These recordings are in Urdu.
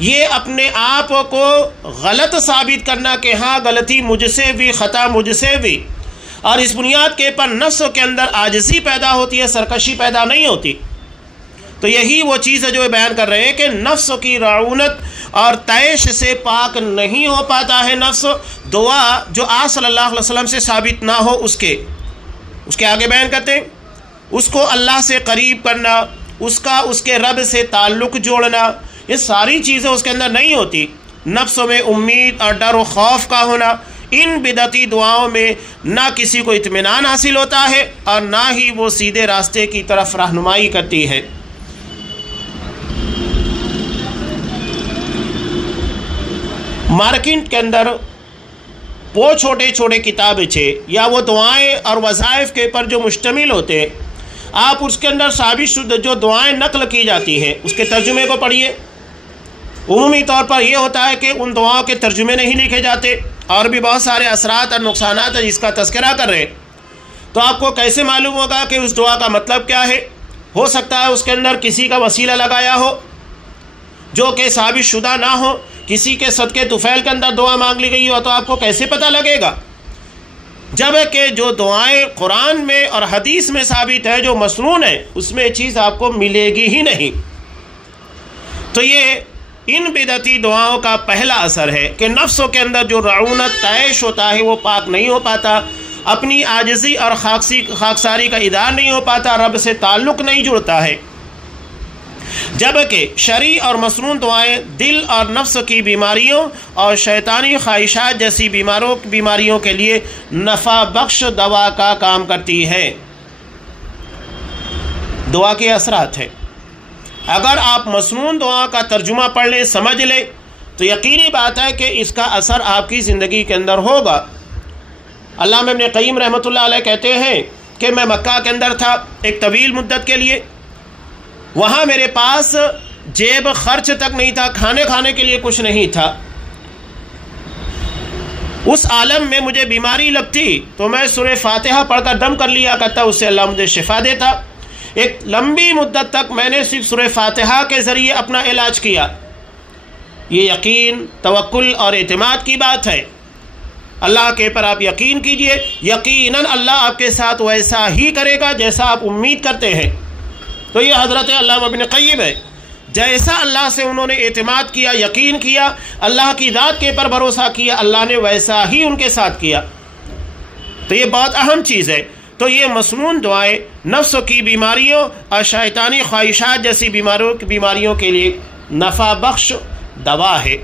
یہ اپنے آپ کو غلط ثابت کرنا کہ ہاں غلطی مجھ سے بھی، خطا مجھ سے بھی، اور اس بنیاد کے پر نفس کے اندر عاجزی پیدا ہوتی ہے، سرکشی پیدا نہیں ہوتی. تو یہی وہ چیز ہے جو بیان کر رہے ہیں کہ نفس کی رعونت اور طیش سے پاک نہیں ہو پاتا ہے نفس. دعا جو آپ صلی اللہ علیہ وسلم سے ثابت نہ ہو اس کے آگے بیان کرتے ہیں اس کو اللہ سے قریب کرنا، اس کے رب سے تعلق جوڑنا، یہ ساری چیزیں اس کے اندر نہیں ہوتی. نفس میں امید اور ڈر و خوف کا ہونا، ان بدعتی دعاؤں میں نہ کسی کو اطمینان حاصل ہوتا ہے اور نہ ہی وہ سیدھے راستے کی طرف رہنمائی کرتی ہے. مارکیٹ کے اندر وہ چھوٹے چھوٹے کتابیں یا وہ دعائیں اور وظائف کے پر جو مشتمل ہوتے ہیں، آپ اس کے اندر ثابت شدہ جو دعائیں نقل کی جاتی ہیں اس کے ترجمے کو پڑھیے. عمومی طور پر یہ ہوتا ہے کہ ان دعاؤں کے ترجمے نہیں لکھے جاتے اور بھی بہت سارے اثرات اور نقصانات ہیں جس کا تذکرہ کر رہے ہیں. تو آپ کو کیسے معلوم ہوگا کہ اس دعا کا مطلب کیا ہے؟ ہو سکتا ہے اس کے اندر کسی کا وسیلہ لگایا ہو جو کہ ثابت شدہ نہ ہو، کسی کے صدقے طفیل کے اندر دعا مانگ لی گئی ہو. تو آپ کو کیسے پتہ لگے گا؟ جب کہ جو دعائیں قرآن میں اور حدیث میں ثابت ہے، جو مسنون ہے، اس میں یہ چیز آپ کو ملے گی ہی نہیں. تو یہ ان بدعتی دعاؤں کا پہلا اثر ہے کہ نفسوں کے اندر جو رعونت طیش ہوتا ہے وہ پاک نہیں ہو پاتا، اپنی عاجزی اور خاکساری کا ادار نہیں ہو پاتا، رب سے تعلق نہیں جڑتا ہے. جبکہ شرعی اور مسنون دعائیں دل اور نفس کی بیماریوں اور شیطانی خواہشات جیسی بیماریوں کے لیے نفع بخش دوا کا کام کرتی ہے. دعا کے اثرات ہیں. اگر آپ مسنون دعا کا ترجمہ پڑھ لیں، سمجھ لیں، تو یقینی بات ہے کہ اس کا اثر آپ کی زندگی کے اندر ہوگا. علامہ ابن قیم رحمۃ اللہ علیہ کہتے ہیں کہ میں مکہ کے اندر تھا ایک طویل مدت کے لیے. وہاں میرے پاس جیب خرچ تک نہیں تھا، کھانے کے لیے کچھ نہیں تھا. اس عالم میں مجھے بیماری لگتی تو میں سورہ فاتحہ پڑھ کر دم کر لیا کرتا، اس سے اللہ مجھے شفا دیتا. ایک لمبی مدت تک میں نے صرف سورہ فاتحہ کے ذریعے اپنا علاج کیا. یہ یقین، توکل اور اعتماد کی بات ہے. اللہ کے پر آپ یقین کیجئے، یقیناً اللہ آپ کے ساتھ ویسا ہی کرے گا جیسا آپ امید کرتے ہیں. تو یہ حضرت علامہ ابن قیم ہے، جیسا اللہ سے انہوں نے اعتماد کیا، یقین کیا، اللہ کی ذات کے پر بھروسہ کیا، اللہ نے ویسا ہی ان کے ساتھ کیا. تو یہ بہت اہم چیز ہے. تو یہ مسنون دعائیں نفس کی بیماریوں اور شیطانی خواہشات جیسی بیماریوں کے لیے نفع بخش دوا ہے.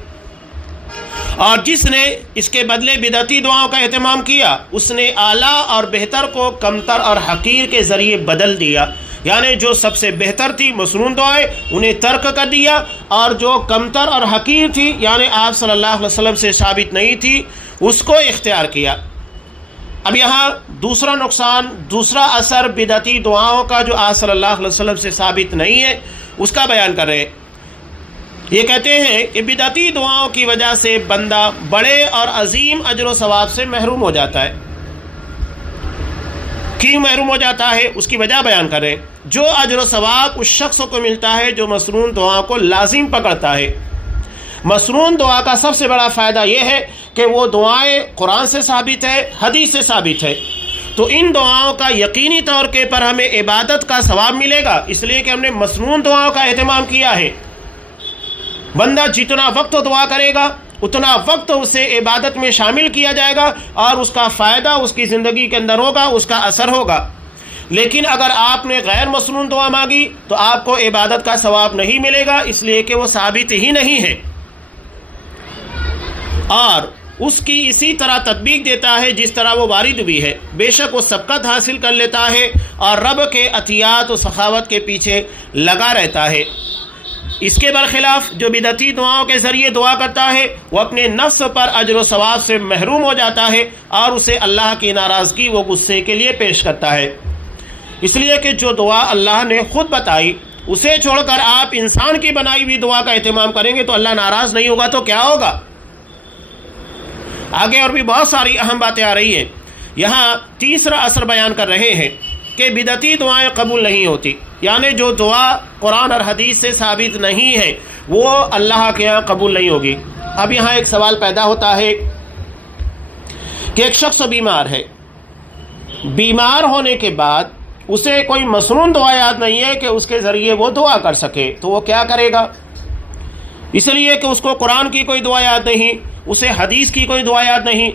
اور جس نے اس کے بدلے بدعتی دعاؤں کا اہتمام کیا، اس نے اعلیٰ اور بہتر کو کمتر اور حقیر کے ذریعے بدل دیا. یعنی جو سب سے بہتر تھی مسنون دعائیں انہیں ترک کر دیا، اور جو کمتر اور حقیر تھی یعنی آپ صلی اللہ علیہ وسلم سے ثابت نہیں تھی اس کو اختیار کیا. اب یہاں دوسرا نقصان، دوسرا اثر بدعتی دعاؤں کا جو آپ صلی اللہ علیہ وسلم سے ثابت نہیں ہے اس کا بیان کر رہے ہیں. یہ کہتے ہیں کہ بدعتی دعاؤں کی وجہ سے بندہ بڑے اور عظیم اجر و ثواب سے محروم ہو جاتا ہے. کیوں محروم ہو جاتا ہے اس کی وجہ بیان کریں. جو اجر و ثواب اس شخص کو ملتا ہے جو مسنون دعاؤں کو لازم پکڑتا ہے. مسنون دعا کا سب سے بڑا فائدہ یہ ہے کہ وہ دعائیں قرآن سے ثابت ہے، حدیث سے ثابت ہے. تو ان دعاؤں کا یقینی طور کے پر ہمیں عبادت کا ثواب ملے گا، اس لیے کہ ہم نے مسنون دعاؤں کا اہتمام کیا ہے. بندہ جتنا وقت دعا کرے گا اتنا وقت اسے عبادت میں شامل کیا جائے گا اور اس کا فائدہ اس کی زندگی کے اندر ہوگا، اس کا اثر ہوگا. لیکن اگر آپ نے غیر مسنون دعا مانگی تو آپ کو عبادت کا ثواب نہیں ملے گا، اس لیے کہ وہ ثابت ہی نہیں ہے. اور اس کی اسی طرح تطبیق دیتا ہے جس طرح وہ وارد ہوئی ہے. بے شک وہ سبقت حاصل کر لیتا ہے اور رب کے عطیات و سخاوت کے پیچھے لگا رہتا ہے. اس کے برخلاف جو بدعتی دعاؤں کے ذریعے دعا کرتا ہے وہ اپنے نفس پر اجر و ثواب سے محروم ہو جاتا ہے اور اسے اللہ کی ناراضگی و غصے کے لیے پیش کرتا ہے. اس لیے کہ جو دعا اللہ نے خود بتائی اسے چھوڑ کر آپ انسان کی بنائی ہوئی دعا کا اہتمام کریں گے تو اللہ ناراض نہیں ہوگا تو کیا ہوگا؟ آگے اور بھی بہت ساری اہم باتیں آ رہی ہیں. یہاں تیسرا اثر بیان کر رہے ہیں کہ بدعتی دعائیں قبول نہیں ہوتی، یعنی جو دعا قرآن اور حدیث سے ثابت نہیں ہے وہ اللہ کے یہاں قبول نہیں ہوگی۔ اب یہاں ایک سوال پیدا ہوتا ہے کہ ایک شخص بیمار ہے، بیمار ہونے کے بعد اسے کوئی مسنون دعا یاد نہیں ہے کہ اس کے ذریعے وہ دعا کر سکے، تو وہ کیا کرے گا؟ اس لیے کہ اس کو قرآن کی کوئی دعا یاد نہیں، اسے حدیث کی کوئی دعا یاد نہیں،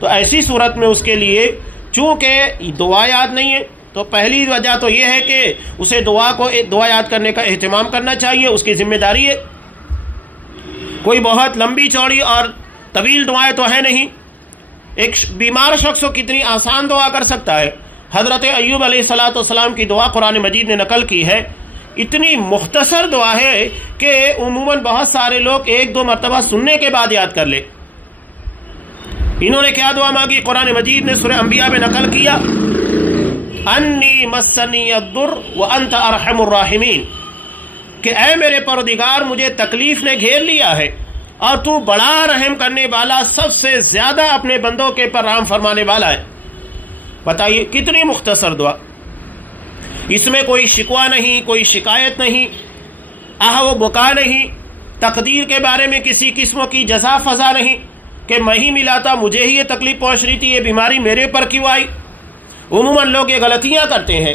تو ایسی صورت میں اس کے لیے چونکہ دعا یاد نہیں ہے تو پہلی وجہ تو یہ ہے کہ اسے دعا یاد کرنے کا اہتمام کرنا چاہیے، اس کی ذمہ داری ہے۔ کوئی بہت لمبی چوڑی اور طویل دعائیں تو ہے نہیں، ایک بیمار شخص کو کتنی آسان دعا کر سکتا ہے۔ حضرت ایوب علیہ السلام کی دعا قرآن مجید نے نقل کی ہے، اتنی مختصر دعا ہے کہ عموماً بہت سارے لوگ ایک دو مرتبہ سننے کے بعد یاد کر لے۔ انہوں نے کیا دعا مانگی؟ قرآن مجید نے سورہ انبیاء میں نقل کیا، انی مسنی الضر وانت ارحم الراحمین، کہ اے میرے پروردگار مجھے تکلیف نے گھیر لیا ہے اور تو بڑا رحم کرنے والا، سب سے زیادہ اپنے بندوں کے پر رحم فرمانے والا ہے۔ بتائیے کتنی مختصر دعا، اس میں کوئی شکوہ نہیں، کوئی شکایت نہیں، آہ و بکا نہیں، تقدیر کے بارے میں کسی قسم کی جزا فضا نہیں کہ میں ہی ملا تھا، مجھے ہی یہ تکلیف پہنچ رہی تھی، یہ بیماری میرے پر کیوں آئی۔ عموماً لوگ یہ غلطیاں کرتے ہیں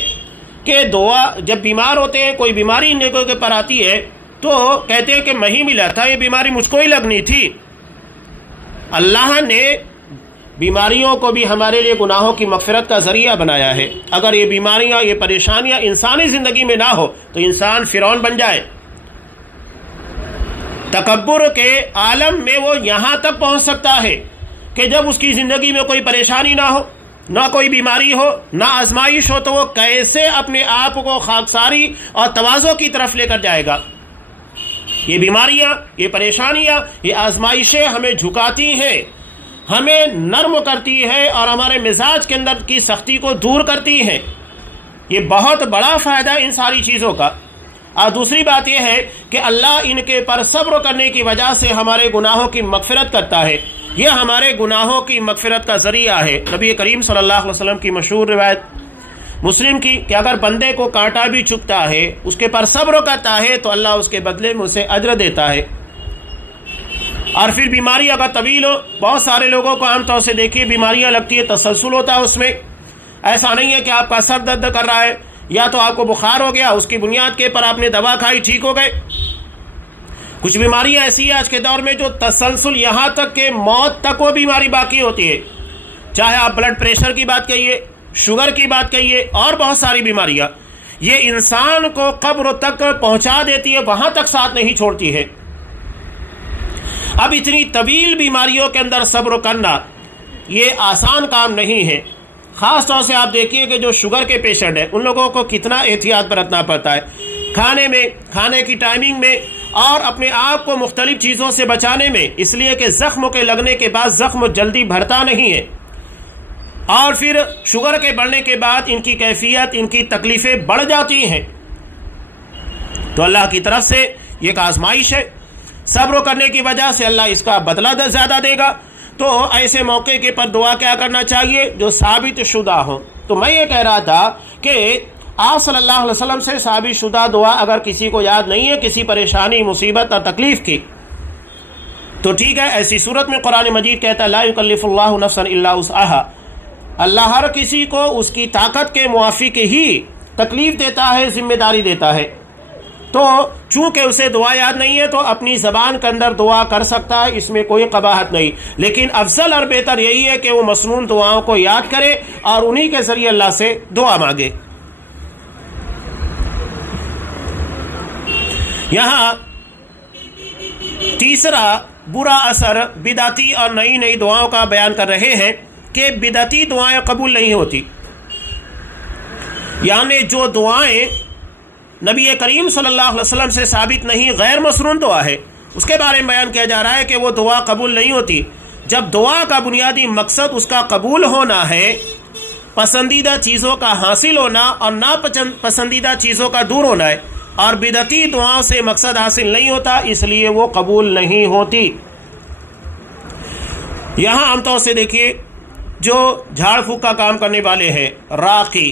کہ دعا جب بیمار ہوتے ہیں، کوئی بیماری ان کے پر آتی ہے تو کہتے ہیں کہ میں ہی ملا تھا، یہ بیماری مجھ کو ہی لگنی تھی۔ اللہ نے بیماریوں کو بھی ہمارے لیے گناہوں کی مغفرت کا ذریعہ بنایا ہے۔ اگر یہ بیماریاں، یہ پریشانیاں انسانی زندگی میں نہ ہو تو انسان فرعون بن جائے۔ تکبر کے عالم میں وہ یہاں تک پہنچ سکتا ہے کہ جب اس کی زندگی میں کوئی پریشانی نہ ہو، نہ کوئی بیماری ہو، نہ آزمائش ہو، تو وہ کیسے اپنے آپ کو خاکساری اور تواضع کی طرف لے کر جائے گا۔ یہ بیماریاں، یہ پریشانیاں، یہ آزمائشیں ہمیں جھکاتی ہیں، ہمیں نرم کرتی ہے اور ہمارے مزاج کے اندر کی سختی کو دور کرتی ہیں۔ یہ بہت بڑا فائدہ ان ساری چیزوں کا۔ اور دوسری بات یہ ہے کہ اللہ ان کے پر صبر کرنے کی وجہ سے ہمارے گناہوں کی مغفرت کرتا ہے، یہ ہمارے گناہوں کی مغفرت کا ذریعہ ہے۔ نبی کریم صلی اللہ علیہ وسلم کی مشہور روایت مسلم کی کہ اگر بندے کو کانٹا بھی چبھتا ہے، اس کے پر صبر کرتا ہے تو اللہ اس کے بدلے میں اسے اجر دیتا ہے۔ اور پھر بیماری اگر طویل ہو، بہت سارے لوگوں کو عام طور سے دیکھیے بیماریاں لگتی ہے، تسلسل ہوتا ہے اس میں، ایسا نہیں ہے کہ آپ کا سر درد کر رہا ہے یا تو آپ کو بخار ہو گیا، اس کی بنیاد کے پر آپ نے دوا کھائی، ٹھیک ہو گئے۔ کچھ بیماریاں ایسی ہیں آج کے دور میں جو تسلسل، یہاں تک کہ موت تک وہ بیماری باقی ہوتی ہے، چاہے آپ بلڈ پریشر کی بات کہیے، شوگر کی بات کہیے، اور بہت ساری بیماریاں، یہ انسان کو قبر تک پہنچا دیتی ہے، وہاں تک ساتھ نہیں چھوڑتی ہے۔ اب اتنی طویل بیماریوں کے اندر صبر کرنا یہ آسان کام نہیں ہے۔ خاص طور سے آپ دیکھیے کہ جو شوگر کے پیشنٹ ہیں ان لوگوں کو کتنا احتیاط برتنا پڑتا ہے، کھانے میں، کھانے کی ٹائمنگ میں، اور اپنے آپ کو مختلف چیزوں سے بچانے میں، اس لیے کہ زخم کے لگنے کے بعد زخم جلدی بھرتا نہیں ہے، اور پھر شوگر کے بڑھنے کے بعد ان کی کیفیت، ان کی تکلیفیں بڑھ جاتی ہیں۔ تو اللہ کی طرف سے یہ ایک آزمائش ہے، صبر کرنے کی وجہ سے اللہ اس کا بدلہ زیادہ دے گا۔ تو ایسے موقع کے پر دعا کیا کرنا چاہیے؟ جو ثابت شدہ ہو۔ تو میں یہ کہہ رہا تھا کہ آپ صلی اللہ علیہ وسلم سے ثابت شدہ دعا اگر کسی کو یاد نہیں ہے، کسی پریشانی، مصیبت اور تکلیف کی، تو ٹھیک ہے، ایسی صورت میں قرآن مجید کہتا ہے لا یکلف اللہ نفسا الا وسعها، اللہ ہر کسی کو اس کی طاقت کے موافق ہی تکلیف دیتا ہے، ذمہ داری دیتا ہے۔ تو چونکہ اسے دعا یاد نہیں ہے تو اپنی زبان کے اندر دعا کر سکتا ہے، اس میں کوئی قباحت نہیں، لیکن افضل اور بہتر یہی ہے کہ وہ مسنون دعاؤں کو یاد کرے اور انہی کے ذریعے اللہ سے دعا مانگے۔ یہاں تیسرا برا اثر بدعتی اور نئی نئی دعاؤں کا بیان کر رہے ہیں کہ بدعتی دعائیں قبول نہیں ہوتی، یعنی جو دعائیں نبی کریم صلی اللہ علیہ وسلم سے ثابت نہیں، غیر مسنون دعا ہے، اس کے بارے میں بیان کیا جا رہا ہے کہ وہ دعا قبول نہیں ہوتی۔ جب دعا کا بنیادی مقصد اس کا قبول ہونا ہے، پسندیدہ چیزوں کا حاصل ہونا اور ناپسندیدہ چیزوں کا دور ہونا ہے، اور بدعتی دعاؤں سے مقصد حاصل نہیں ہوتا، اس لیے وہ قبول نہیں ہوتی۔ یہاں عام طور سے دیکھیے جو جھاڑ پھونک کا کام کرنے والے ہیں، راقی،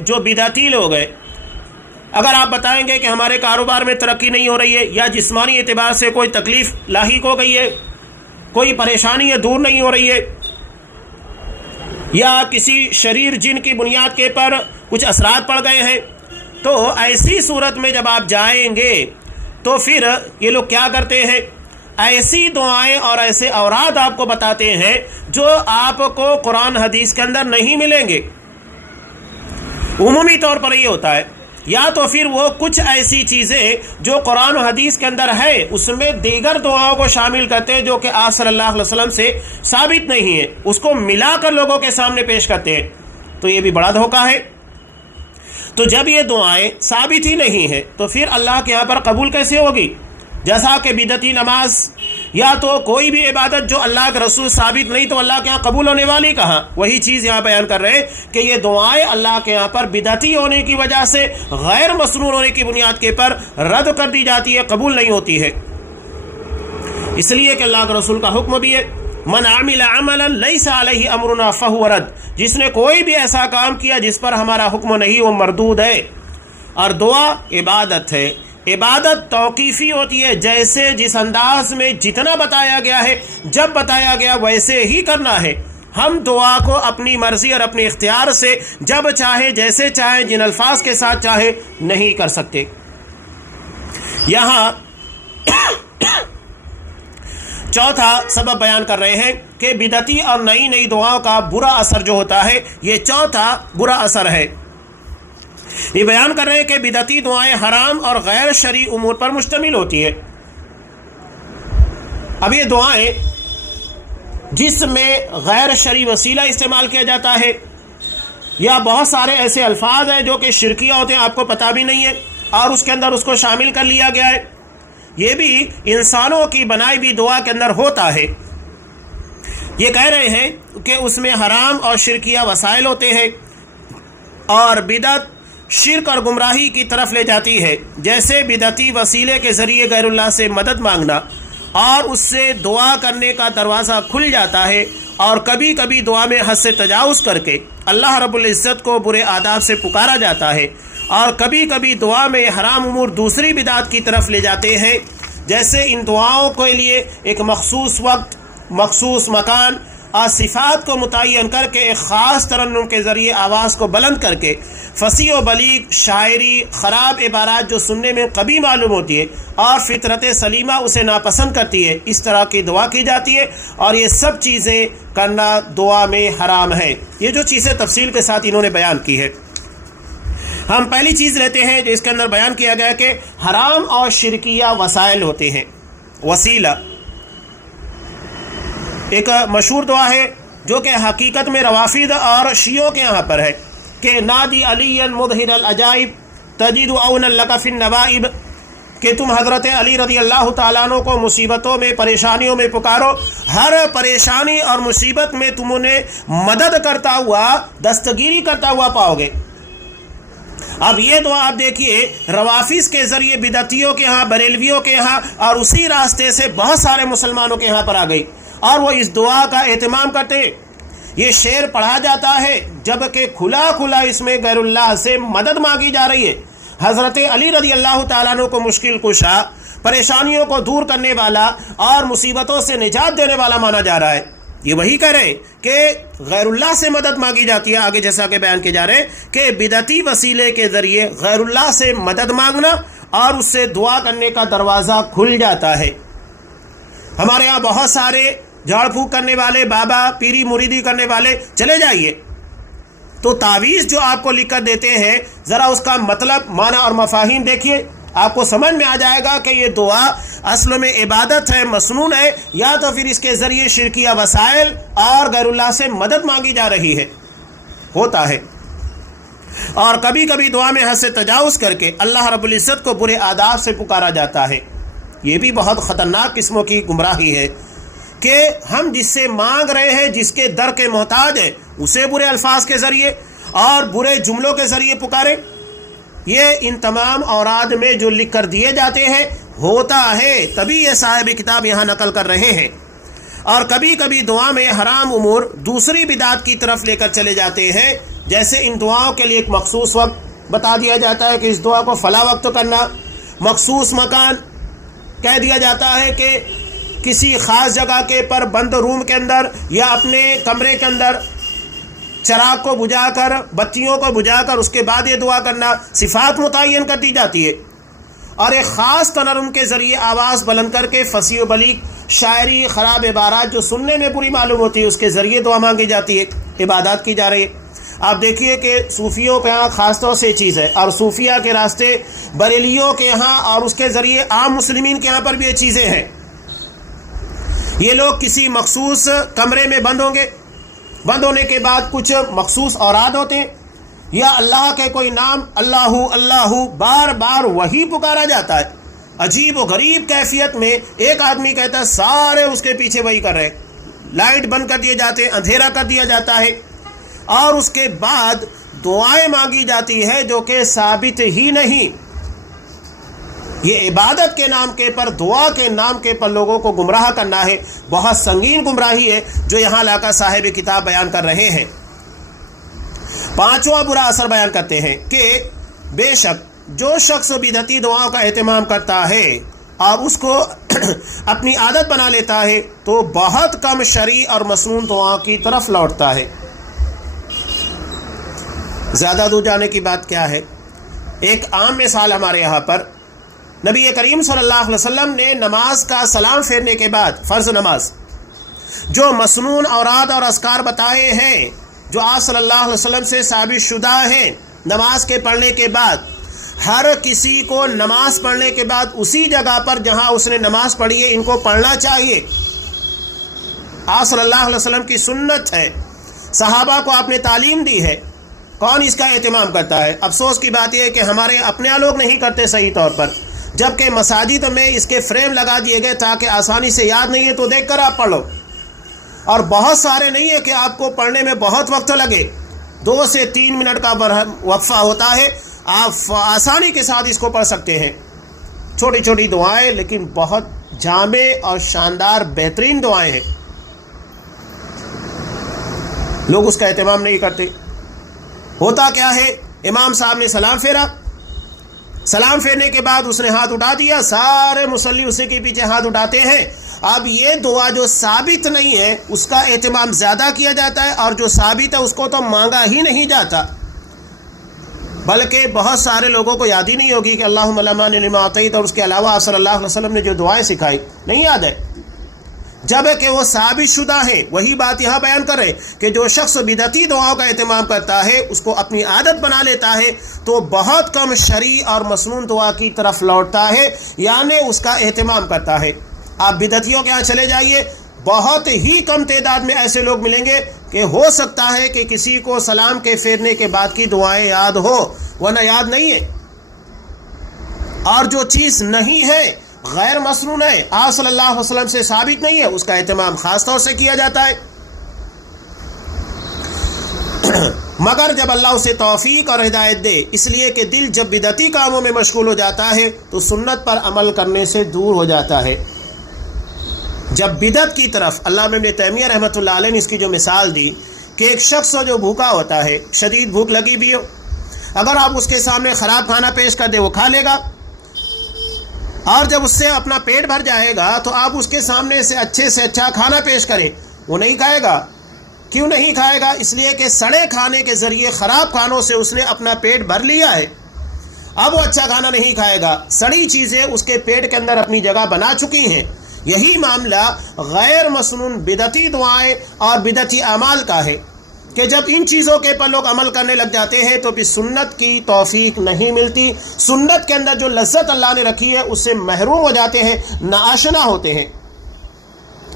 جو بدعتی لوگ ہیں، اگر آپ بتائیں گے کہ ہمارے کاروبار میں ترقی نہیں ہو رہی ہے، یا جسمانی اعتبار سے کوئی تکلیف لاحق ہو گئی ہے، کوئی پریشانی ہے دور نہیں ہو رہی ہے، یا کسی شریر جن کی بنیاد کے پر کچھ اثرات پڑ گئے ہیں، تو ایسی صورت میں جب آپ جائیں گے تو پھر یہ لوگ کیا کرتے ہیں، ایسی دعائیں اور ایسے اوراد آپ کو بتاتے ہیں جو آپ کو قرآن حدیث کے اندر نہیں ملیں گے۔ عمومی طور پر یہ ہوتا ہے، یا تو پھر وہ کچھ ایسی چیزیں جو قرآن و حدیث کے اندر ہے اس میں دیگر دعاؤں کو شامل کرتے ہیں جو کہ آپ صلی اللہ علیہ وسلم سے ثابت نہیں ہے، اس کو ملا کر لوگوں کے سامنے پیش کرتے ہیں، تو یہ بھی بڑا دھوکہ ہے۔ تو جب یہ دعائیں ثابت ہی نہیں ہے تو پھر اللہ کے یہاں پر قبول کیسے ہوگی؟ جیسا کہ بدعتی نماز یا تو کوئی بھی عبادت جو اللہ کے رسول ثابت نہیں تو اللہ کے یہاں قبول ہونے والی کہاں؟ وہی چیز یہاں بیان کر رہے ہیں کہ یہ دعائیں اللہ کے یہاں پر بدعتی ہونے کی وجہ سے، غیر مسنون ہونے کی بنیاد کے پر رد کر دی جاتی ہے، قبول نہیں ہوتی ہے۔ اس لیے کہ اللہ کے رسول کا حکم بھی ہے، من عمل عملا لیس علیہ امرنا فہو رد، جس نے کوئی بھی ایسا کام کیا جس پر ہمارا حکم نہیں وہ مردود ہے۔ اور دعا عبادت ہے، عبادت توقیفی ہوتی ہے، جیسے جس انداز میں جتنا بتایا گیا ہے، جب بتایا گیا ویسے ہی کرنا ہے۔ ہم دعا کو اپنی مرضی اور اپنے اختیار سے جب چاہے، جیسے چاہے، جن الفاظ کے ساتھ چاہے نہیں کر سکتے۔ یہاں چوتھا سبب بیان کر رہے ہیں کہ بدعتی اور نئی نئی دعاؤں کا برا اثر جو ہوتا ہے، یہ چوتھا برا اثر ہے۔ یہ بیان کر رہے ہیں کہ بدعتی دعائیں حرام اور غیر شرعی امور پر مشتمل ہوتی ہے۔ اب یہ دعائیں جس میں غیر شرعی وسیلہ استعمال کیا جاتا ہے، یا بہت سارے ایسے الفاظ ہیں جو کہ شرکیہ ہوتے ہیں، آپ کو پتہ بھی نہیں ہے، اور اس کے اندر اس کو شامل کر لیا گیا ہے، یہ بھی انسانوں کی بنائی ہوئی دعا کے اندر ہوتا ہے۔ یہ کہہ رہے ہیں کہ اس میں حرام اور شرکیہ وسائل ہوتے ہیں، اور بدعت شرک اور گمراہی کی طرف لے جاتی ہے، جیسے بدعتی وسیلے کے ذریعے غیر اللہ سے مدد مانگنا، اور اس سے دعا کرنے کا دروازہ کھل جاتا ہے، اور کبھی کبھی دعا میں حد سے تجاوز کر کے اللہ رب العزت کو برے آداب سے پکارا جاتا ہے، اور کبھی کبھی دعا میں حرام امور دوسری بدعت کی طرف لے جاتے ہیں، جیسے ان دعاؤں کے لیے ایک مخصوص وقت، مخصوص مکان اور صفات کو متعین کر کے ایک خاص ترنم کے ذریعے آواز کو بلند کر کے فصیح و بلیغ شاعری، خراب عبارات جو سننے میں قبیح معلوم ہوتی ہے اور فطرت سلیمہ اسے ناپسند کرتی ہے، اس طرح کی دعا کی جاتی ہے، اور یہ سب چیزیں کرنا دعا میں حرام ہے۔ یہ جو چیزیں تفصیل کے ساتھ انہوں نے بیان کی ہے، ہم پہلی چیز لیتے ہیں جو اس کے اندر بیان کیا گیا کہ حرام اور شرکیہ وسائل ہوتے ہیں۔ وسیلہ ایک مشہور دعا ہے جو کہ حقیقت میں روافض اور شیعوں کے یہاں پر ہے کہ نادی علی مظہر العجائب تجد عونا لک فی النوائب، کہ تم حضرت علی رضی اللہ تعالیٰ عنہ کو مصیبتوں میں، پریشانیوں میں پکارو، ہر پریشانی اور مصیبت میں تم انہیں مدد کرتا ہوا، دستگیری کرتا ہوا پاؤ گے۔ اب یہ دعا آپ دیکھیے روافض کے ذریعے بدعتیوں کے ہاں، بریلویوں کے ہاں، اور اسی راستے سے بہت سارے مسلمانوں کے ہاں پر آ گئی، اور وہ اس دعا کا اہتمام کرتے۔ یہ شعر پڑھا جاتا ہے جبکہ کھلا کھلا اس میں غیر اللہ سے مدد مانگی جا رہی ہے۔ حضرت علی رضی اللہ تعالیٰ عنہ کو مشکل کشا، پریشانیوں کو دور کرنے والا اور مصیبتوں سے نجات دینے والا مانا جا رہا ہے۔ یہ وہی کہہ رہے ہیں کہ غیر اللہ سے مدد مانگی جاتی ہے، آگے جیسا کہ بیان کیے جا رہے ہیں کہ بدعتی وسیلے کے ذریعے غیر اللہ سے مدد مانگنا اور اس سے دعا کرنے کا دروازہ کھل جاتا ہے۔ ہمارے یہاں بہت سارے جھاڑ پھونک کرنے والے، بابا پیری مریدی کرنے والے، چلے جائیے تو تعویذ جو آپ کو لکھ کر دیتے ہیں، ذرا اس کا مطلب، معنی اور مفاہیم دیکھیے، آپ کو سمجھ میں آ جائے گا کہ یہ دعا اصل میں عبادت ہے، مسنون ہے، یا تو پھر اس کے ذریعے شرکیہ وسائل اور غیر اللہ سے مدد مانگی جا رہی ہے، ہوتا ہے۔ اور کبھی کبھی دعا میں حد سے تجاوز کر کے اللہ رب العزت کو برے آداب سے پکارا جاتا ہے۔ یہ بھی بہت خطرناک قسموں کی گمراہی ہے کہ ہم جس سے مانگ رہے ہیں، جس کے در کے محتاج ہیں، اسے برے الفاظ کے ذریعے اور برے جملوں کے ذریعے پکاریں۔ یہ ان تمام اوراد میں جو لکھ کر دیے جاتے ہیں ہوتا ہے، تبھی یہ صاحب کتاب یہاں نقل کر رہے ہیں۔ اور کبھی کبھی دعا میں حرام امور دوسری بدعت کی طرف لے کر چلے جاتے ہیں، جیسے ان دعاؤں کے لیے ایک مخصوص وقت بتا دیا جاتا ہے کہ اس دعا کو فلاں وقت کرنا، مخصوص مکان کہہ دیا جاتا ہے کہ کسی خاص جگہ کے پر بند روم کے اندر یا اپنے کمرے کے اندر چراغ کو بجھا کر، بتیوں کو بجھا کر اس کے بعد یہ دعا کرنا، صفات متعین کر دی جاتی ہے، اور ایک خاص تنرم کے ذریعے آواز بلند کر کے فصیح و بلیغ شاعری، خراب عبارات جو سننے میں پوری معلوم ہوتی ہے اس کے ذریعے دعا مانگی جاتی ہے، عبادات کی جا رہی ہے۔ آپ دیکھیے کہ صوفیوں کے ہاں خاص طور سے چیز ہے، اور صوفیہ کے راستے بریلیوں کے ہاں اور اس کے ذریعے عام مسلمین کے ہاں پر بھی یہ چیزیں ہیں۔ یہ لوگ کسی مخصوص کمرے میں بند ہوں گے، بند ہونے کے بعد کچھ مخصوص اوراد ہوتے ہیں یا اللہ کے کوئی نام، اللہ اللہ بار بار وہی پکارا جاتا ہے، عجیب و غریب کیفیت میں ایک آدمی کہتا ہے سارے اس کے پیچھے وہی کر رہے، لائٹ بند کر دیے جاتے ہیں، اندھیرا کر دیا جاتا ہے، اور اس کے بعد دعائیں مانگی جاتی ہے جو کہ ثابت ہی نہیں۔ یہ عبادت کے نام کے پر، دعا کے نام کے پر لوگوں کو گمراہ کرنا ہے، بہت سنگین گمراہی ہے جو یہاں لا کر صاحب کتاب بیان کر رہے ہیں۔ پانچواں برا اثر بیان کرتے ہیں کہ بے شک جو شخص بدعتی دعاؤں کا اہتمام کرتا ہے اور اس کو اپنی عادت بنا لیتا ہے تو بہت کم شرعی اور مسنون دعاؤں کی طرف لوٹتا ہے۔ زیادہ دور جانے کی بات کیا ہے؟ ایک عام مثال ہمارے یہاں پر نبی کریم صلی اللہ علیہ وسلم نے نماز کا سلام پھیرنے کے بعد، فرض نماز، جو مسنون اوراد اور اذکار بتائے ہیں جو آپ صلی اللہ علیہ وسلم سے ثابت شدہ ہیں، نماز کے پڑھنے کے بعد ہر کسی کو نماز پڑھنے کے بعد اسی جگہ پر جہاں اس نے نماز پڑھی ہے ان کو پڑھنا چاہیے۔ آپ صلی اللہ علیہ وسلم کی سنت ہے، صحابہ کو آپ نے تعلیم دی ہے، کون اس کا اہتمام کرتا ہے؟ افسوس کی بات یہ ہے کہ ہمارے اپنے لوگ نہیں کرتے صحیح طور پر، جبکہ مساجد میں اس کے فریم لگا دیے گئے تاکہ آسانی سے یاد نہیں ہے تو دیکھ کر آپ پڑھ لو، اور بہت سارے نہیں ہے کہ آپ کو پڑھنے میں بہت وقت لگے، 2 سے 3 منٹ کا وقفہ ہوتا ہے، آپ آسانی کے ساتھ اس کو پڑھ سکتے ہیں۔ چھوٹی چھوٹی دعائیں لیکن بہت جامع اور شاندار بہترین دعائیں ہیں، لوگ اس کا اہتمام نہیں کرتے۔ ہوتا کیا ہے، امام صاحب نے سلام پھیرا، سلام پھیرنے کے بعد اس نے ہاتھ اٹھا دیا، سارے مصلی اسی کے پیچھے ہاتھ اٹھاتے ہیں۔ اب یہ دعا جو ثابت نہیں ہے اس کا اہتمام زیادہ کیا جاتا ہے، اور جو ثابت ہے اس کو تو مانگا ہی نہیں جاتا، بلکہ بہت سارے لوگوں کو یاد ہی نہیں ہوگی کہ اللہم لا مانع لما اعطیت، اور اس کے علاوہ آپ صلی اللہ علیہ وسلم نے جو دعائیں سکھائی نہیں یاد ہے، جب کہ وہ ثابت شدہ ہیں۔ وہی بات یہاں بیان کر رہے کہ جو شخص بدعتی دعاؤں کا اہتمام کرتا ہے، اس کو اپنی عادت بنا لیتا ہے، تو بہت کم شرعی اور مسنون دعا کی طرف لوٹتا ہے، یعنی اس کا اہتمام کرتا ہے۔ آپ بدعتیوں کے یہاں چلے جائیے، بہت ہی کم تعداد میں ایسے لوگ ملیں گے کہ ہو سکتا ہے کہ کسی کو سلام کے پھیرنے کے بعد کی دعائیں یاد ہو، ورنہ یاد نہیں ہے۔ اور جو چیز نہیں ہے، غیر مسنون ہے، آپ صلی اللہ علیہ وسلم سے ثابت نہیں ہے، اس کا اہتمام خاص طور سے کیا جاتا ہے۔ مگر جب اللہ اسے توفیق اور ہدایت دے، اس لیے کہ دل جب بدعتی کاموں میں مشغول ہو جاتا ہے تو سنت پر عمل کرنے سے دور ہو جاتا ہے۔ جب بدعت کی طرف، علامہ ابن تیمیہ رحمۃ اللہ علیہ نے اس کی جو مثال دی کہ ایک شخص جو بھوکا ہوتا ہے، شدید بھوک لگی بھی ہو، اگر آپ اس کے سامنے خراب کھانا پیش کر دیں وہ کھا لے گا، اور جب اس سے اپنا پیٹ بھر جائے گا تو آپ اس کے سامنے سے اچھا کھانا پیش کریں، وہ نہیں کھائے گا۔ کیوں نہیں کھائے گا؟ اس لیے کہ سڑے کھانے کے ذریعے، خراب کھانوں سے اس نے اپنا پیٹ بھر لیا ہے، اب وہ اچھا کھانا نہیں کھائے گا، سڑی چیزیں اس کے پیٹ کے اندر اپنی جگہ بنا چکی ہیں۔ یہی معاملہ غیر مسنون بدعتی دعائیں اور بدعتی اعمال کا ہے کہ جب ان چیزوں کے پر لوگ عمل کرنے لگ جاتے ہیں تو پھر سنت کی توفیق نہیں ملتی، سنت کے اندر جو لذت اللہ نے رکھی ہے اس سے محروم ہو جاتے ہیں، ناآشنا ہوتے ہیں۔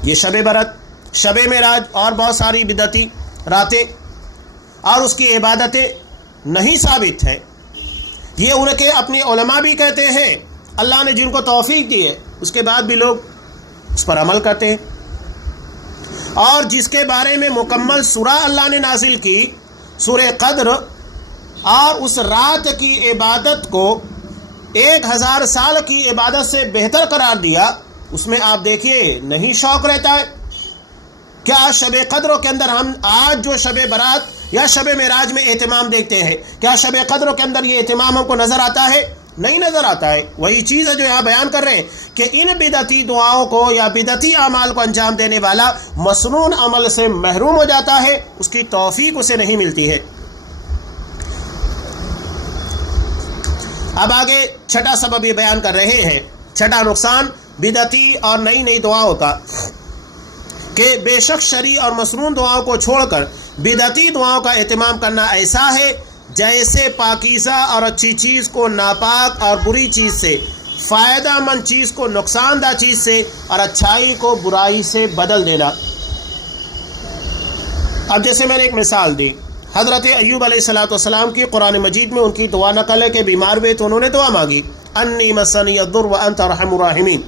یہ شب برات، شب معراج اور بہت ساری بدعتی راتیں اور اس کی عبادتیں نہیں ثابت ہیں۔ یہ ان کے اپنے علماء بھی کہتے ہیں، اللہ نے جن کو توفیق دی ہے اس کے بعد بھی لوگ اس پر عمل کرتے ہیں۔ اور جس کے بارے میں مکمل سورہ اللہ نے نازل کی، سورہ قدر، اور اس رات کی عبادت کو 1000 سال کی عبادت سے بہتر قرار دیا، اس میں آپ دیکھیے نہیں شوق رہتا ہے۔ کیا شب قدر کے اندر ہم آج جو شب برات یا شب معراج میں اہتمام دیکھتے ہیں؟ کیا شب قدر کے اندر یہ اہتمام ہم کو نظر آتا ہے؟ نہیں نظر آتا ہے۔ وہی چیز ہے جو یہاں بیان کر رہے ہیں کہ ان بدعتی دعاؤں کو یا بدعتی اعمال کو انجام دینے والا مسنون عمل سے محروم ہو جاتا ہے، اس کی توفیق اسے نہیں ملتی ہے۔ اب آگے چھٹا سبب یہ بیان کر رہے ہیں، چھٹا نقصان بدعتی اور نئی دعاؤں کا، کہ بے شک شرعی اور مسنون دعاؤں کو چھوڑ کر بدعتی دعاؤں کا اہتمام کرنا ایسا ہے جیسے پاکیزہ اور اچھی چیز کو ناپاک اور بری چیز سے، فائدہ مند چیز کو نقصان دہ چیز سے، اور اچھائی کو برائی سے بدل دینا۔ اب جیسے میں نے ایک مثال دی، حضرت ایوب علیہ السلام کی قرآن مجید میں ان کی دعا نقل ہے کہ بیمار ہوئے تو انہوں نے دعا مانگی، انی مسنی الضر وانت ارحم الراحمین۔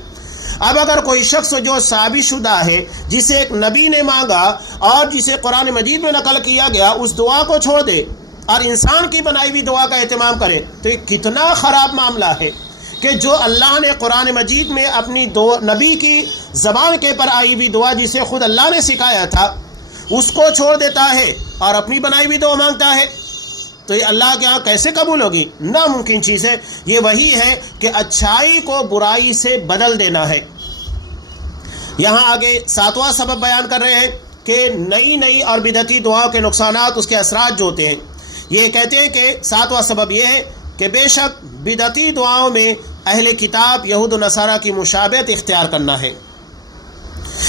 اب اگر کوئی شخص جو ثابت شدہ ہے، جسے ایک نبی نے مانگا اور جسے قرآن مجید میں نقل کیا گیا، اس دعا کو چھوڑ دے اور انسان کی بنائی ہوئی دعا کا اہتمام کرے، تو یہ کتنا خراب معاملہ ہے کہ جو اللہ نے قرآن مجید میں اپنی نبی کی زبان کے پر آئی ہوئی دعا جسے خود اللہ نے سکھایا تھا، اس کو چھوڑ دیتا ہے اور اپنی بنائی ہوئی دعا مانگتا ہے، تو یہ اللہ کے ہاں کیسے قبول ہوگی؟ ناممکن چیز ہے۔ یہ وہی ہے کہ اچھائی کو برائی سے بدل دینا ہے۔ یہاں آگے ساتواں سبب بیان کر رہے ہیں کہ نئی اور بدعتی دعاؤں کے نقصانات، اس کے اثرات جو ہوتے ہیں۔ یہ کہتے ہیں کہ ساتواں سبب یہ ہے کہ بے شک بدعتی دعاؤں میں اہل کتاب یہود و نصارہ کی مشابہت اختیار کرنا ہے،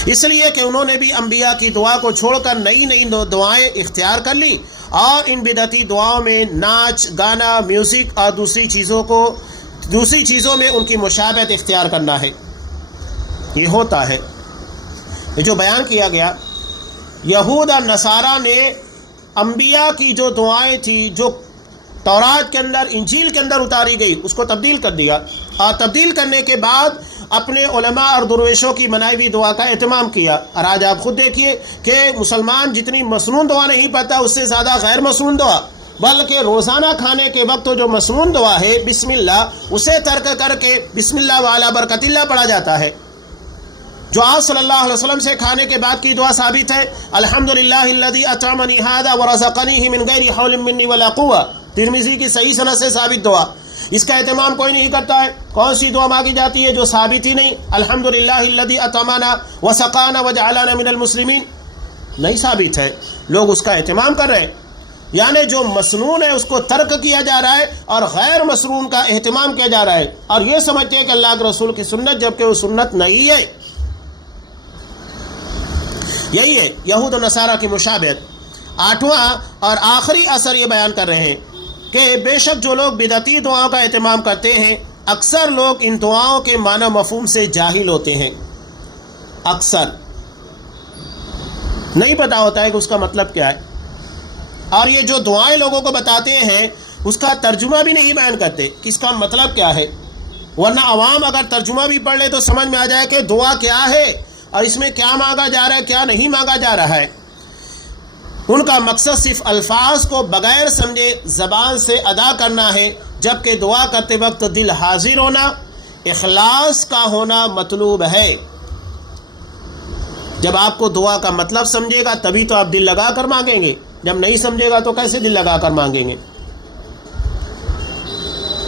اس لیے کہ انہوں نے بھی انبیاء کی دعا کو چھوڑ کر نئی دعائیں اختیار کر لی، اور ان بدعتی دعاؤں میں ناچ گانا، میوزک اور دوسری چیزوں میں ان کی مشابہت اختیار کرنا ہے۔ یہ ہوتا ہے، یہ جو بیان کیا گیا، یہود اور نصارہ نے انبیاء کی جو دعائیں تھی، جو تورات کے اندر، انجیل کے اندر اتاری گئی، اس کو تبدیل کر دیا، اور تبدیل کرنے کے بعد اپنے علماء اور درویشوں کی بنائی ہوئی دعا کا اہتمام کیا۔ اور آج آپ خود دیکھیے کہ مسلمان جتنی مسنون دعا نہیں پڑھتا، اس سے زیادہ غیر مسنون دعا، بلکہ روزانہ کھانے کے وقت جو مسنون دعا ہے بسم اللہ، اسے ترک کر کے بسم اللہ وعلی برکت اللہ پڑھا جاتا ہے۔ جو آپ صلی اللہ علیہ وسلم سے کھانے کے بعد کی دعا ثابت ہے، الحمدللہ الذی اطعمنی ھذا ورزقنیہ من غیر حول منی ولا قوہ، ترمذی کی صحیح سند سے ثابت دعا، اس کا اہتمام کوئی نہیں کرتا ہے۔ کون سی دعا مانگی جاتی ہے جو ثابت ہی نہیں؟ الحمدللہ الذی اطعمنا وسقانا وجعلنا من المسلمین، نہیں ثابت ہے، لوگ اس کا اہتمام کر رہے ہیں۔ یعنی جو مسنون ہے اس کو ترک کیا جا رہا ہے اور غیر مسنون کا اہتمام کیا جا رہا ہے، اور یہ سمجھتے ہیں کہ اللہ کے رسول کی سنت، جبکہ وہ سنت نہیں ہے۔ یہی ہے یہود و نصارہ کی مشابہت۔ آٹھواں اور آخری اثر یہ بیان کر رہے ہیں کہ بے شک جو لوگ بدعتی دعاؤں کا اہتمام کرتے ہیں، اکثر لوگ ان دعاؤں کے معنی مفہوم سے جاہل ہوتے ہیں، اکثر نہیں پتہ ہوتا ہے کہ اس کا مطلب کیا ہے، اور یہ جو دعائیں لوگوں کو بتاتے ہیں اس کا ترجمہ بھی نہیں بیان کرتے کہ اس کا مطلب کیا ہے، ورنہ عوام اگر ترجمہ بھی پڑھ لے تو سمجھ میں آ جائے کہ دعا کیا ہے اور اس میں کیا مانگا جا رہا ہے، کیا نہیں مانگا جا رہا ہے۔ ان کا مقصد صرف الفاظ کو بغیر سمجھے زبان سے ادا کرنا ہے، جبکہ دعا کرتے وقت دل حاضر ہونا، اخلاص کا ہونا مطلوب ہے۔ جب آپ کو دعا کا مطلب سمجھے گا تبھی تو آپ دل لگا کر مانگیں گے، جب نہیں سمجھے گا تو کیسے دل لگا کر مانگیں گے؟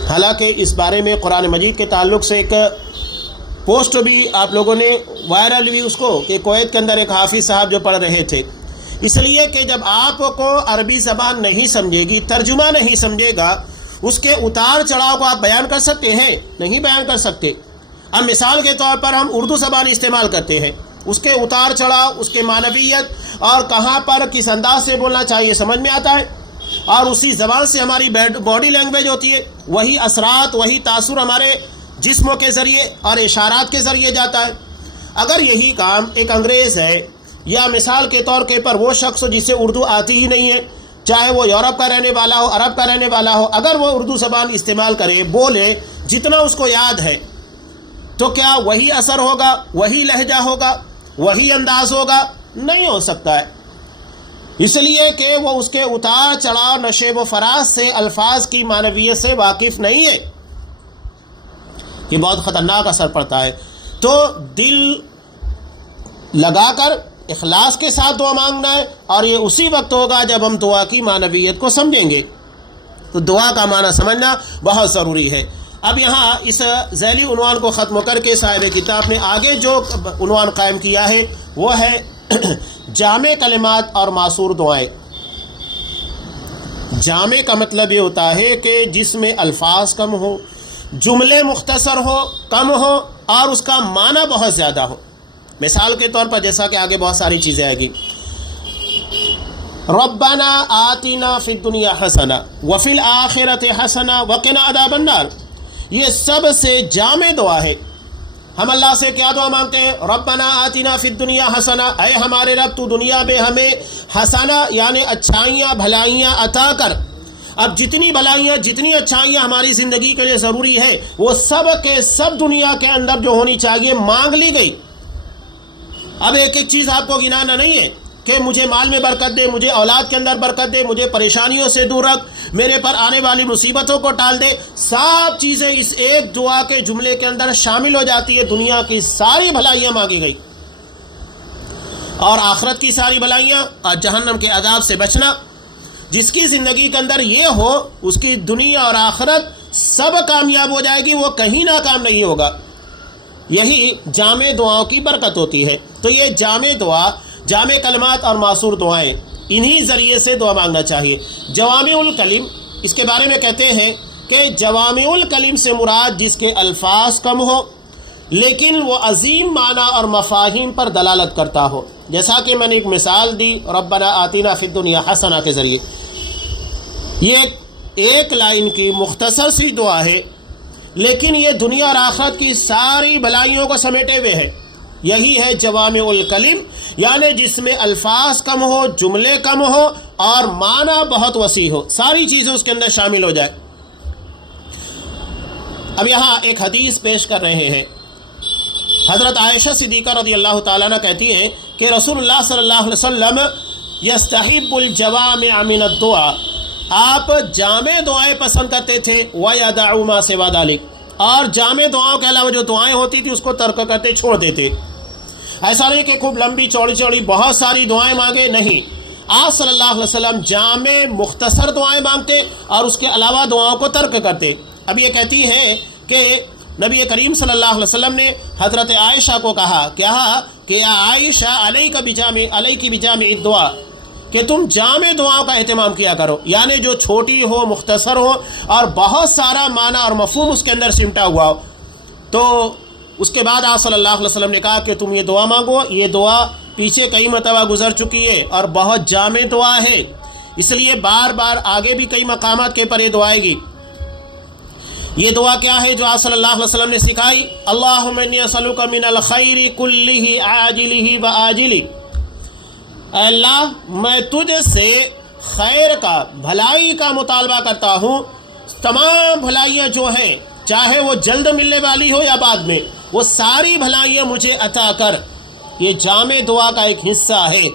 حالانکہ اس بارے میں قرآن مجید کے تعلق سے ایک پوسٹ بھی آپ لوگوں نے وائرل بھی اس کو، کہ کویت کے اندر ایک حافظ صاحب جو پڑھ رہے تھے، اس لیے کہ جب آپ کو عربی زبان نہیں سمجھے گی، ترجمہ نہیں سمجھے گا، اس کے اتار چڑھاؤ کو آپ بیان کر سکتے ہیں؟ نہیں بیان کر سکتے۔ اب مثال کے طور پر ہم اردو زبان استعمال کرتے ہیں، اس کے اتار چڑھاؤ، اس کے معنویت اور کہاں پر کس انداز سے بولنا چاہیے سمجھ میں آتا ہے، اور اسی زبان سے ہماری باڈی لینگویج ہوتی ہے، وہی اثرات، وہی تاثر ہمارے جسموں کے ذریعے اور اشارات کے ذریعے جاتا ہے۔ اگر یہی کام ایک انگریز ہے، یا مثال کے طور کے پر وہ شخص جسے اردو آتی ہی نہیں ہے، چاہے وہ یورپ کا رہنے والا ہو، عرب کا رہنے والا ہو، اگر وہ اردو زبان استعمال کرے، بولے جتنا اس کو یاد ہے، تو کیا وہی اثر ہوگا، وہی لہجہ ہوگا، وہی انداز ہوگا؟ نہیں ہو سکتا ہے، اس لیے کہ وہ اس کے اتار چڑھاؤ، نشیب و فراز سے، الفاظ کی معنویت سے واقف نہیں ہے۔ یہ بہت خطرناک اثر پڑتا ہے۔ تو دل لگا کر اخلاص کے ساتھ دعا مانگنا ہے، اور یہ اسی وقت ہوگا جب ہم دعا کی معنویت کو سمجھیں گے۔ تو دعا کا معنی سمجھنا بہت ضروری ہے۔ اب یہاں اس ذیلی عنوان کو ختم کر کے صاحب کتاب نے آگے جو عنوان قائم کیا ہے وہ ہے جامع کلمات اور معصور دعائیں۔ جامع کا مطلب یہ ہوتا ہے کہ جس میں الفاظ کم ہو، جملے مختصر ہو، کم ہو، اور اس کا معنی بہت زیادہ ہو۔ مثال کے طور پر جیسا کہ آگے بہت ساری چیزیں آئے گی، ربنا آتنا فی الدنیا حسنہ وفی الآخرۃ حسنہ وقنا عذاب النار، یہ سب سے جامع دعا ہے۔ ہم اللہ سے کیا دعا مانگتے ہیں؟ ربنا آتنا فی الدنیا حسنہ، اے ہمارے رب تو دنیا میں ہمیں حسنہ یعنی اچھائیاں بھلائیاں عطا کر۔ اب جتنی بھلائیاں جتنی اچھائیاں ہماری زندگی کے لیے ضروری ہے وہ سب کے سب دنیا کے اندر جو ہونی چاہیے مانگ لی گئی۔ اب ایک ایک چیز آپ کو گنانا نہیں ہے کہ مجھے مال میں برکت دے، مجھے اولاد کے اندر برکت دے، مجھے پریشانیوں سے دور رکھ، میرے پر آنے والی مصیبتوں کو ٹال دے۔ سب چیزیں اس ایک دعا کے جملے کے اندر شامل ہو جاتی ہے۔ دنیا کی ساری بھلائیاں مانگی گئی، اور آخرت کی ساری بھلائیاں، اور جہنم کے عذاب سے بچنا۔ جس کی زندگی کے اندر یہ ہو اس کی دنیا اور آخرت سب کامیاب ہو جائے گی، وہ کہیں ناکام نہیں ہوگا۔ یہی جامع دعاؤں کی برکت ہوتی ہے۔ تو یہ جامع دعا، جامع کلمات اور معصور دعائیں، انہی ذریعے سے دعا مانگنا چاہیے۔ جوامع الکلم، اس کے بارے میں کہتے ہیں کہ جوامع الکلم سے مراد جس کے الفاظ کم ہو لیکن وہ عظیم معنی اور مفاہیم پر دلالت کرتا ہو۔ جیسا کہ میں نے ایک مثال دی ربنا آتنا فی الدنیا حسنہ کے ذریعے، یہ ایک لائن کی مختصر سی دعا ہے لیکن یہ دنیا اور آخرت کی ساری بھلائیوں کو سمیٹے ہوئے ہے۔ یہی ہے جوامع الکلم، یعنی جس میں الفاظ کم ہو، جملے کم ہو، اور معنی بہت وسیع ہو، ساری چیزیں اس کے اندر شامل ہو جائے۔ اب یہاں ایک حدیث پیش کر رہے ہیں۔ حضرت عائشہ صدیقہ رضی اللہ تعالیٰ عنہ کہتی ہیں کہ رسول اللہ صلی اللہ علیہ وسلم یستحب الجوامع من الدعاء، آپ جامع دعائیں پسند کرتے تھے، وَيَدَعُ مَا سِوَى ذَلِكَ، اور جامع دعاؤں کے علاوہ جو دعائیں ہوتی تھی اس کو ترک کرتے، چھوڑ دیتے۔ ایسا نہیں کہ خوب لمبی چوڑی چوڑی بہت ساری دعائیں مانگے، نہیں، آپ صلی اللہ علیہ وسلم جامع مختصر دعائیں مانگتے اور اس کے علاوہ دعاؤں کو ترک کرتے۔ اب یہ کہتی ہے کہ نبی کریم صلی اللہ علیہ وسلم نے حضرت عائشہ کو کہا کہ عائشہ علیک بجامع الدعاء، کہ تم جامع دعاؤں کا اہتمام کیا کرو، یعنی جو چھوٹی ہو، مختصر ہو، اور بہت سارا معنی اور مفہوم اس کے اندر سمٹا ہوا ہو۔ تو اس کے بعد آپ صلی اللہ علیہ وسلم نے کہا کہ تم یہ دعا مانگو، یہ دعا پیچھے کئی مرتبہ گزر چکی ہے اور بہت جامع دعا ہے، اس لیے بار بار آگے بھی کئی مقامات کے پر یہ دعا آئے گی۔ یہ دعا کیا ہے جو آپ صلی اللہ علیہ وسلم نے سکھائی؟ اللہم انی اسألک من الخیر کلہ عاجلہ وآجلہ، اے اللہ میں تجھ سے خیر کا، بھلائی کا مطالبہ کرتا ہوں، تمام بھلائیاں جو ہیں چاہے وہ جلد ملنے والی ہو یا بعد میں، وہ ساری بھلائیاں مجھے عطا کر۔ یہ جامع دعا کا ایک حصہ ہے۔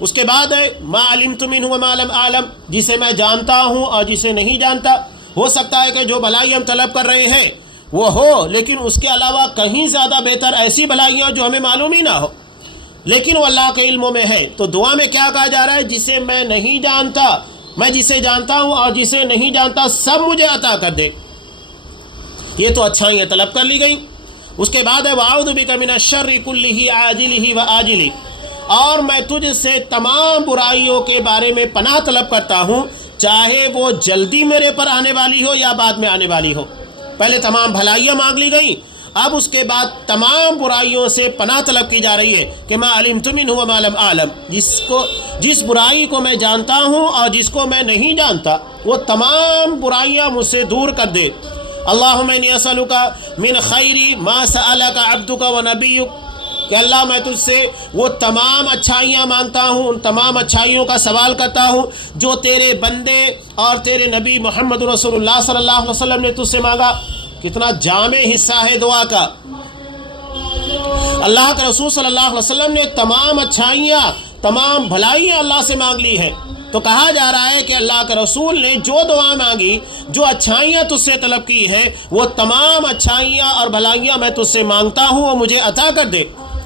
اس کے بعد ہے ما علمت منہ وما لم اعلم، جسے میں جانتا ہوں اور جسے نہیں جانتا۔ ہو سکتا ہے کہ جو بھلائی ہم طلب کر رہے ہیں وہ ہو، لیکن اس کے علاوہ کہیں زیادہ بہتر ایسی بھلائیاں جو ہمیں معلوم ہی نہ ہو، لیکن وہ اللہ کے علموں میں ہے۔ تو دعا میں کیا کہا جا رہا ہے؟ جسے میں نہیں جانتا، میں جسے جانتا ہوں اور جسے نہیں جانتا سب مجھے عطا کر دے۔ یہ تو اچھائیاں طلب کر لی گئی۔ اس کے بعد ہے وَأَعُوذُ بِكَ مِنَ الشَّرِّ كُلِّهِ عَاجِلِهِ وَآجِلِهِ، اور میں تجھ سے تمام برائیوں کے بارے میں پناہ طلب کرتا ہوں، چاہے وہ جلدی میرے پر آنے والی ہو یا بعد میں آنے والی ہو۔ پہلے تمام بھلائیاں مانگ لی گئیں، اب اس کے بعد تمام برائیوں سے پناہ طلب کی جا رہی ہے کہ ما علمت منہ وما لم اعلم، جس برائی کو میں جانتا ہوں اور جس کو میں نہیں جانتا وہ تمام برائیاں مجھ سے دور کر دے۔ اللہم انی اسألک من خیر ما سألک عبدک ونبیک، کہ اللہ میں تجھ سے وہ تمام اچھائیاں مانگتا ہوں، ان تمام اچھائیوں کا سوال کرتا ہوں جو تیرے بندے اور تیرے نبی محمد رسول اللہ صلی اللہ علیہ وسلم نے تجھ سے مانگا۔ کتنا جامع حصہ ہے دعا کا۔ اللہ کے رسول صلی اللہ علیہ وسلم نے تمام اچھائیاں، تمام بھلائیاں اللہ سے مانگ لی ہیں۔ تو کہا جا رہا ہے کہ اللہ کے رسول نے جو دعا مانگی، جو اچھائیاں تجھ سے طلب کی ہیں، وہ تمام اچھائیاں اور بھلائیاں میں تجھ سے مانگتا ہوں، وہ مجھے عطا کر دے۔